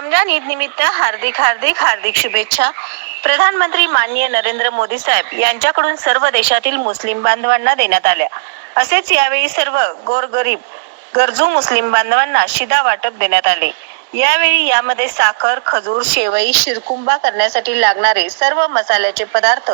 रमजान ईद निमित्त हार्दिक हार्दिक हार्दिक शुभेच्छा. प्रधानमंत्री माननीय नरेंद्र मोदी साहेब यांच्याकडून सर्व देशातील मुस्लिम बांधवांना देण्यात आल्या. असेच यावेळी सर्व गोरगरीब गरजू मुस्लिम बांधवांना शिदा वाटप देण्यात आले. यावेळी यामध्ये साखर खजूर शेवई शिरकुंबा करण्यासाठी लागणारे सर्व मसाल्याचे पदार्थ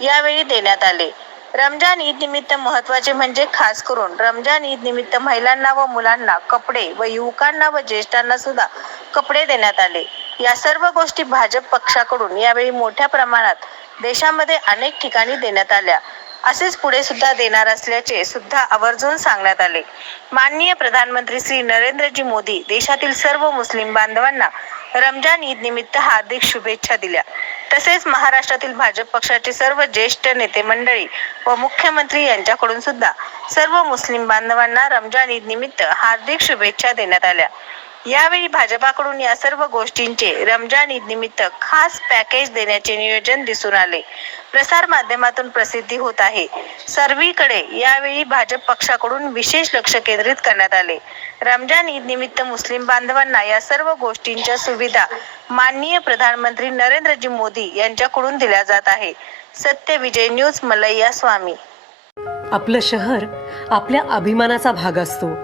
यावेळी देण्यात आले. रमजान ईद निमित्त महत्त्वाचे म्हणजे खास करून रमजान ईद निमित्त महिलांना व मुलांना कपडे व युवकांना व ज्येष्ठांना सुद्धा कपडे देण्यात आले. या सर्व गोष्टी भाजप पक्षाकडून यावेळी मोठ्या प्रमाणात देशामध्ये अनेक ठिकाणी देण्यात आल्या. असेच पुढे सुद्धा देणार असल्याचे सुद्धा आवर्जून सांगण्यात आले. माननीय प्रधानमंत्री श्री नरेंद्रजी मोदी देशातील सर्व मुस्लिम बांधवांना रमजान ईद निमित्त हार्दिक शुभेच्छा दिल्या. तसेच महाराष्ट्रातील भाजप पक्षाचे सर्व ज्येष्ठ नेते मंडळी व मुख्यमंत्री यांच्याकडून सुद्धा सर्व मुस्लिम बांधवांना रमजान ईद निमित्त हार्दिक शुभेच्छा देण्यात आल्या. यावेळी भाजपाकडून या सर्व गोष्टींचे रमजान ईद निमित्त खास पॅकेज देण्याचे नियोजन दिसून आले. प्रसार माध्यमातून प्रसिद्धी होत आहे. सर्वीकडे यावेळी भाजप पक्षाकडून विशेष लक्ष केंद्रित करण्यात आले. रमजान ईद निमित्त मुस्लिम बांधवांना या सर्व गोष्टींच्या सुविधा माननीय प्रधानमंत्री नरेंद्रजी मोदी यांच्याकडून दिल्या जात आहे. सत्य विजय न्यूज मलैया स्वामी. आपलं शहर आपल्या अभिमानाचा भाग असतो.